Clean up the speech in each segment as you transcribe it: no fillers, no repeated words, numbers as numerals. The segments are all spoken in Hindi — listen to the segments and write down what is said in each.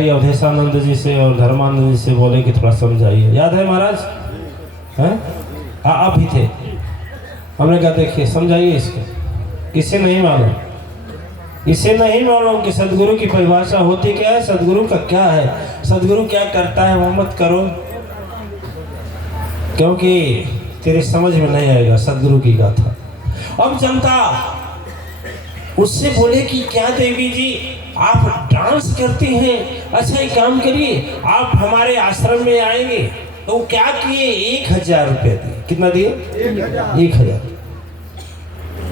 अवधेशानंद जी से और धर्मानंद जी से बोले कि थोड़ा समझाइए। याद है महाराज? हैं? आप भी थे। हमने कहा देखिए समझाइए इसको। किसे नहीं मालूम? इसे नहीं मालूम कि सदगुरु की परिभाषा होती क्या है, सदगुरु का क्या है, सदगुरु क्या करता है, वो मत करो, क्योंकि तेरे समझ में नहीं आएगा सदगुरु की गाथा। अब जनता उससे बोले कि क्या देवी जी आप डांस करती हैं, अच्छा एक काम करिए आप हमारे आश्रम में आएंगे। तो क्या किए, 1000 रुपये दिए। कितना दिए? 1000।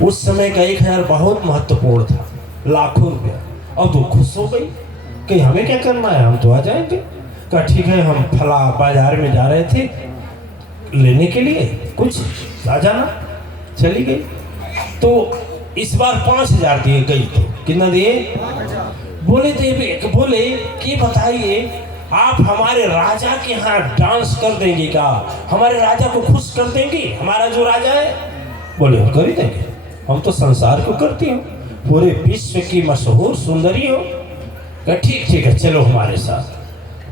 उस समय का 1000 बहुत महत्वपूर्ण था, लाखों रुपया। और तो खुश हो गई कि हमें क्या करना है, हम तो आ जाएंगे। कहा ठीक है, हम फला बाजार में जा रहे थे लेने के लिए, कुछ आ जाना। चली गई। तो इस बार 5000 दिए गई। तो कितना दिए? बोले बोले कि बताइए आप हमारे राजा के यहाँ डांस कर देंगे क्या, हमारे राजा को खुश कर देंगे, हमारा जो राजा है। बोले हम कर ही देंगे, हम तो संसार को करती हूँ, पूरे विश्व की मशहूर सुंदरी हो। ठीक ठीक है चलो हमारे साथ,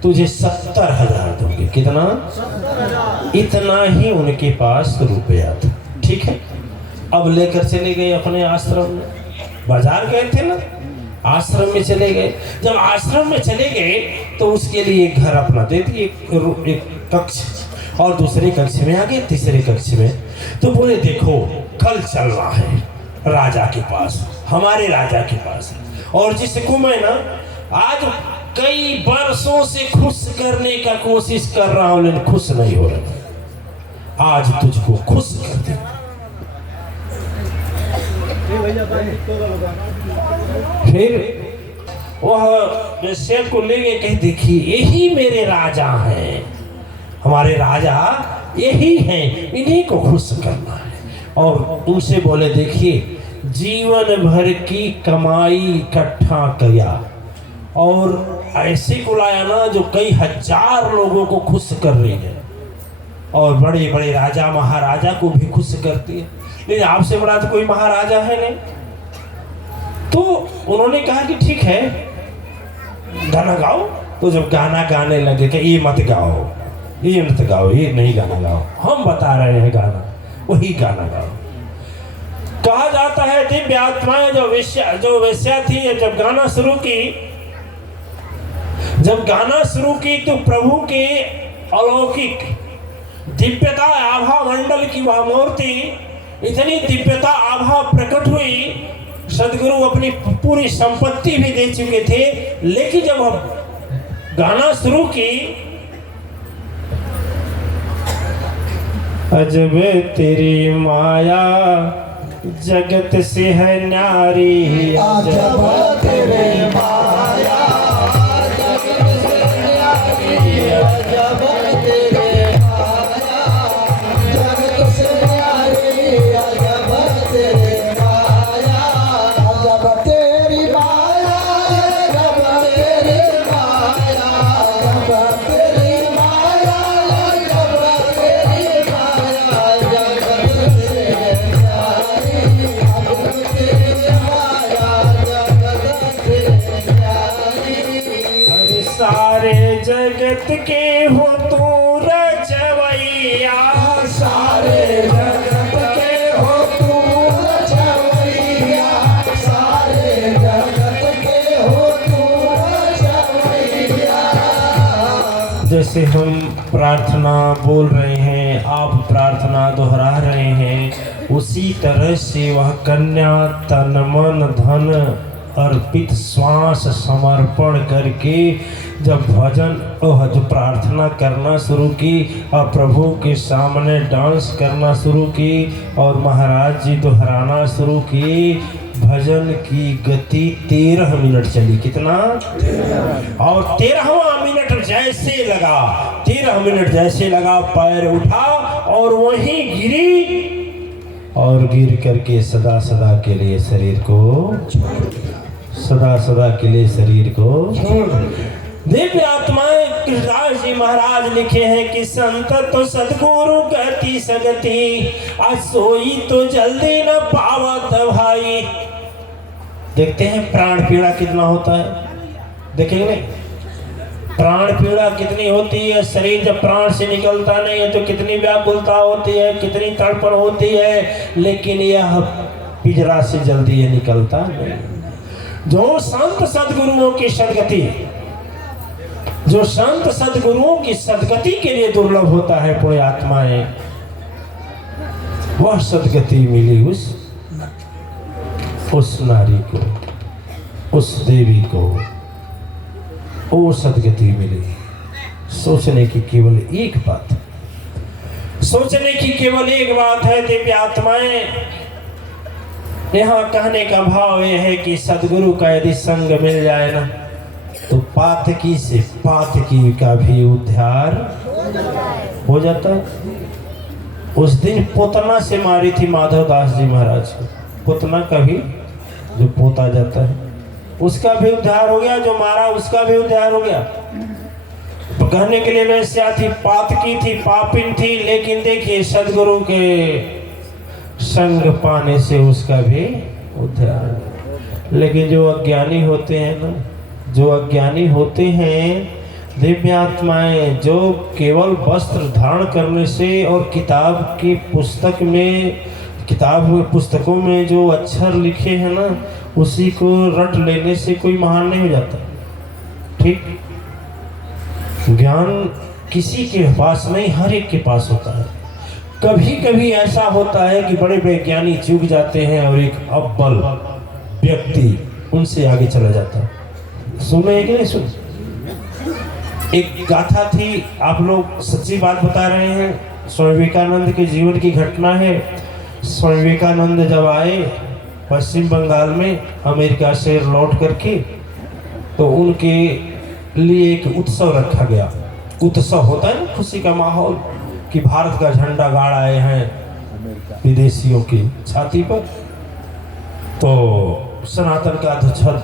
तुझे 70,000 दूंगे। कितना? इतना ही उनके पास रुपया था। ठीक है, अब लेकर चले गए अपने आश्रम में। बाजार गए थे ना, आश्रम में चले गए। जब आश्रम में चले गए तो उसके लिए घर अपना दे दिए, एक कक्ष, और दूसरे कक्ष में आ गए, तीसरे कक्ष में। तो बोले देखो कल चलना है राजा के पास, हमारे राजा के पास, और जिसको मैं ना आज कई वर्षों से खुश करने का कोशिश कर रहा हूं लेकिन खुश नहीं हो रहा, आज तुझको खुश कर दे। फिर वह वेश्या को ले गए, कहे देखिए यही मेरे राजा हैं, हमारे राजा यही हैं, इन्हीं को खुश करना है। और उनसे बोले देखिए जीवन भर की कमाई इकट्ठा किया और ऐसे को लाया ना जो कई हजार लोगों को खुश कर रही है, और बड़े बड़े राजा महाराजा को भी खुश करती है, लेकिन आपसे बड़ा तो कोई महाराजा है नहीं। तो उन्होंने कहा कि ठीक है गाना गाओ। तो जब गाना गाने लगे कि ये मत गाओ, ये मत गाओ, ये नहीं गाना गाओ, हम बता रहे हैं गाना, वही गाना गाओ। कहा जाता है दिव्य आत्माएं जो वेश्या थी, जब गाना शुरू की तो प्रभु के अलौकिक दिव्यता आभा मंडल की वह मूर्ति, इतनी दिव्यता आभा प्रकट हुई। सदगुरु अपनी पूरी संपत्ति भी दे चुके थे, लेकिन जब हम गाना शुरू की, अजब तेरी माया जगत से है न्यारी, अजब तेरी माया जगत से न्यारी, अजब तेरी माया जगत से न्यारी, अजब तेरी माया, अजब तेरी माया, अजब तेरी माया, अजब तेरी माया, अजब तेरी माया जगत से सारे जगत के हो तू रचवैया, सारे जगत के हो तू रचवैया, सारे जगत के हो तू रचवैया। जैसे हम प्रार्थना बोल रहे हैं, आप प्रार्थना दोहरा रहे हैं, उसी तरह से वह कन्या तन मन धन अर्पित श्वास समर्पण करके जब भजन जो प्रार्थना करना शुरू की और प्रभु के सामने डांस करना शुरू की और महाराज जी दोहराना शुरू की, भजन की गति 13 मिनट चली। कितना? और 13वां मिनट जैसे लगा, 13 मिनट जैसे लगा, पैर उठा और वहीं गिरी और गिर करके सदा सदा के लिए शरीर को सदा सदा के लिए शरीर को दिव्य आत्माएं कृष्णदास जी महाराज लिखे हैं कि संत तो सदगुरु गति सगति, सोई तो जल्दी न पावत भाई। देखते हैं प्राण पीड़ा कितना होता है, देखेंगे प्राण पीड़ा कितनी होती है, शरीर जब प्राण से निकलता नहीं है तो कितनी व्याकुलता होती है, कितनी तड़पण होती है, लेकिन यह पिंजरा से जल्दी ये निकलता नहीं। जो संत सदगुरुओं की सदगति, जो संत सदगुरुओं की सदगति के लिए दुर्लभ होता है पुण्य आत्माएं, वह सदगति मिली उस नारी को, उस देवी को, वो सदगति मिली। सोचने की केवल एक बात, सोचने की केवल एक बात है दिव्य आत्माएं। यहाँ कहने का भाव यह है कि सदगुरु का यदि संग मिल जाए ना, तो पातकी से पातकी का भी उद्धार हो जाता है। उस दिन पोतना से मारी थी माधवदास जी महाराज को, पोतना का भी जो पोता जाता है उसका भी उद्धार हो गया, जो मारा उसका भी उद्धार हो गया। तो कहने के लिए वैसे थी, पातकी थी, पापिन थी, लेकिन देखिए सदगुरु के संग पाने से उसका भी उद्धार। लेकिन जो अज्ञानी होते हैं ना, जो अज्ञानी होते हैं दिव्य आत्माएं, जो केवल वस्त्र धारण करने से और किताब की पुस्तक में, किताब में पुस्तकों में जो अक्षर लिखे हैं ना, उसी को रट लेने से कोई महान नहीं हो जाता। ठीक, ज्ञान किसी के पास नहीं, हर एक के पास होता है। कभी कभी ऐसा होता है कि बड़े वैज्ञानिक चूक जाते हैं और एक अव्वल व्यक्ति उनसे आगे चला जाता है। सुने कि नहीं सुन? एक गाथा थी, आप लोग सच्ची बात बता रहे हैं, स्वामी विवेकानंद के जीवन की घटना है। स्वामी विवेकानंद जब आए पश्चिम बंगाल में अमेरिका से लौट करके, तो उनके लिए एक उत्सव रखा गया। उत्सव होता है ना, खुशी का माहौल, कि भारत का झंडा गाड़ आए हैं विदेशियों की छाती पर, तो सनातन का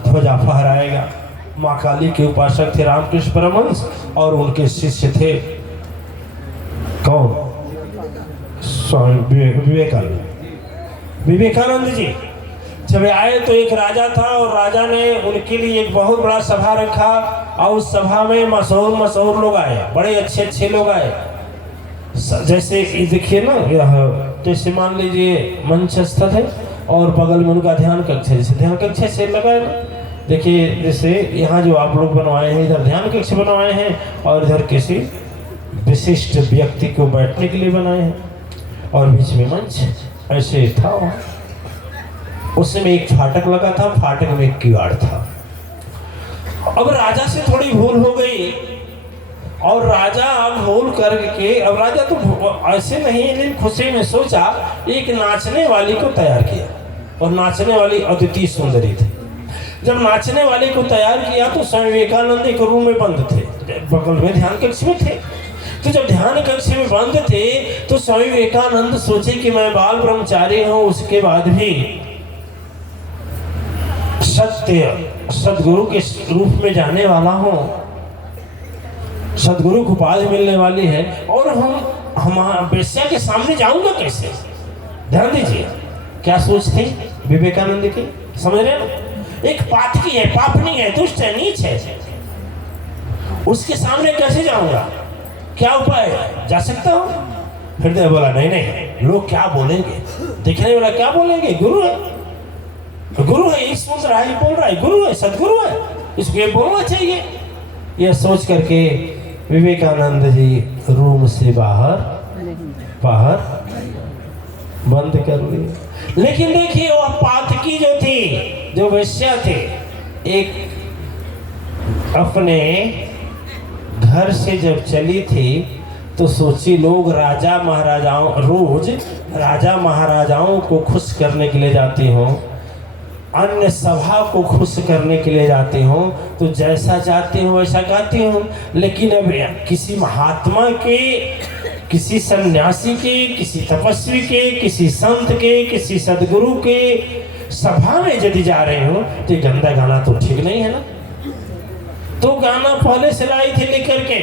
ध्वजा फहराएगा। माँ काली के उपासक थे रामकृष्ण परमहंस, और उनके शिष्य थे कौन? स्वामी विवेकानंद जी। जब आए तो एक राजा था, और राजा ने उनके लिए एक बहुत बड़ा सभा रखा, और उस सभा में मशहूर लोग आए, बड़े अच्छे लोग आए। जैसे देखिए ना, यह जैसे मान लीजिए मंचस्थ है और बगल में उनका ध्यान कक्ष है, जैसे ध्यान कक्ष से लगा है ना, देखिए जैसे यहाँ जो आप लोग बनवाए हैं, इधर ध्यान कक्ष बनवाए हैं, और इधर किसी विशिष्ट व्यक्ति को बैठने के लिए बनाए हैं, और बीच में मंच ऐसे था। उसमें एक फाटक लगा था, फाटक में एक किवाड़ था। अब राजा से थोड़ी भूल हो गई, और राजा अब भूल करके, अब राजा तो ऐसे नहीं, लेकिन खुशी में सोचा एक नाचने वाली को तैयार किया, और नाचने वाली अद्वितीय सुंदरी थी। जब नाचने वाले को तैयार किया तो स्वामी विवेकानंद एक रूम में बंद थे, बगल में ध्यान कक्ष में थे। तो जब ध्यान कक्ष में बंद थे तो स्वामी विवेकानंद सोचे कि मैं बाल ब्रह्मचारी हूँ, उसके बाद भी सत्य सदगुरु के रूप में जाने वाला हूँ, सदगुरु को उपाधि मिलने वाली है, और हम वेश्या के सामने जाऊंगा कैसे? ध्यान दीजिए क्या सोच थी विवेकानंद की, समझ रहे ना? एक पातकी है, पापनी है, दुष्ट है, नीच है, उसके सामने कैसे जाऊंगा? क्या उपाय है? जा सकता हूं? हृदय बोला नहीं, लोग क्या बोलेंगे, देखने वाला क्या बोलेंगे? गुरु है, गुरु है, ये सुन रहा है, ये बोल रहा है, गुरु है, सदगुरु है, इसको ये बोलना चाहिए। यह सोच करके विवेकानंद जी रूम से बाहर बंद कर लिए। लेकिन देखिए वह पातकी जो थी, जो वेश्या थे, एक अपने घर से जब चली थी तो सोची लोग रोज राजा महाराजाओं को खुश करने के लिए जाती हूँ, अन्य सभा को खुश करने के लिए जाती हूँ, तो जैसा चाहती हूँ वैसा गाती हूँ। लेकिन अब किसी महात्मा के, किसी सन्यासी के, किसी तपस्वी के, किसी संत के, किसी सदगुरु के सभा में यदि जा रहे हो तो गंदा गाना तो ठीक नहीं है ना। तो गाना पहले से लाई थी लिख करके,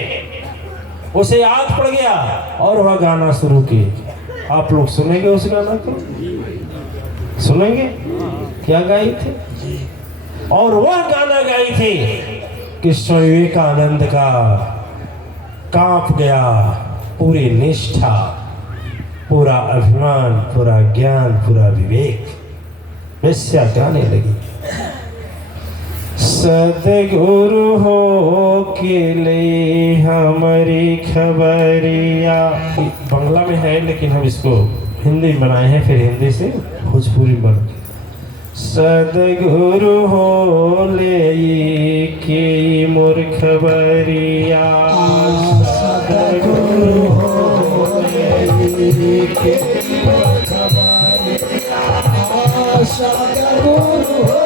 उसे याद पड़ गया और वह गाना शुरू किए। आप लोग सुनेंगे उस गाना को? सुनेंगे क्या गाई थी? और वह गाना गाई थी कि स्वामी विवेकानंद का कांप गया पूरी निष्ठा, पूरा अभिमान, पूरा ज्ञान, पूरा विवेक। वेश्या गाने लगी, सदगुरु हो के ले हमारी खबरिया। बांग्ला में है लेकिन हम इसको हिंदी में बनाए हैं, फिर हिंदी से भोजपुरी बन। सदगुरु हो ले के मोर खबरिया, सदगुरु हो ले के मोर खबरिया, सदगुरु हो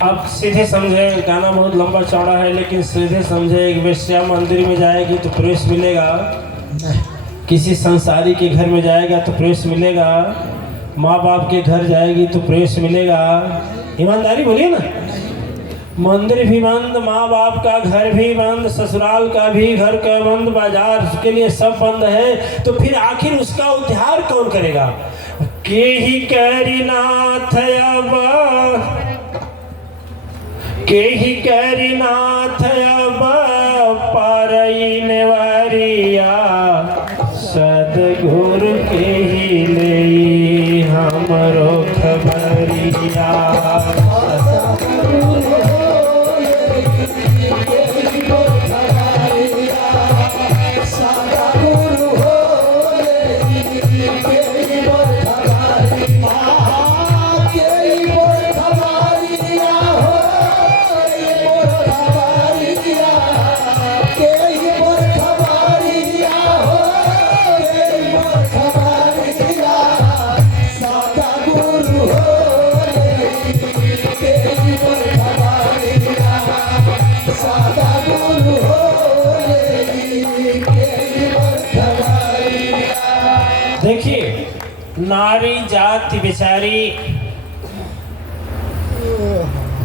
अब सीधे समझे, गाना बहुत लंबा चौड़ा है लेकिन सीधे समझे, एक वेश्या मंदिर में जाएगी तो प्रवेश मिलेगा, किसी संसारी के घर में जाएगा तो प्रवेश मिलेगा, माँ बाप के घर जाएगी तो प्रवेश मिलेगा। ईमानदारी बोलिए ना। मंदिर भी बंद, माँ बाप का घर भी बंद, ससुराल का भी घर का बंद, बाजार के लिए सब बंद है, तो फिर आखिर उसका उद्धार कौन करेगा? के ही करीनाथ अब, के ही करीनाथ अब पारई नेवरिया, सदगुरु के ही ले हमरो खबरिया। देखिए, नारी जाति बेचारी,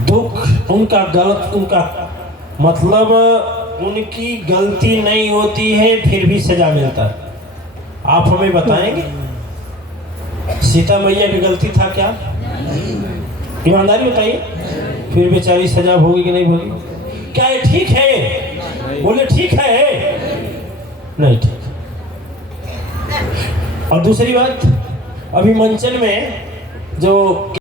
दुख उनका गलत, उनका मतलब उनकी गलती नहीं होती है फिर भी सजा मिलता है। आप हमें बताएंगे सीता मैया की गलती था क्या? ईमानदारी बताइए, फिर बेचारी सजा भोगी कि नहीं भोगी? क्या ये ठीक है? बोले ठीक है, नहीं ठीक। और दूसरी बात, अभी मंचन में जो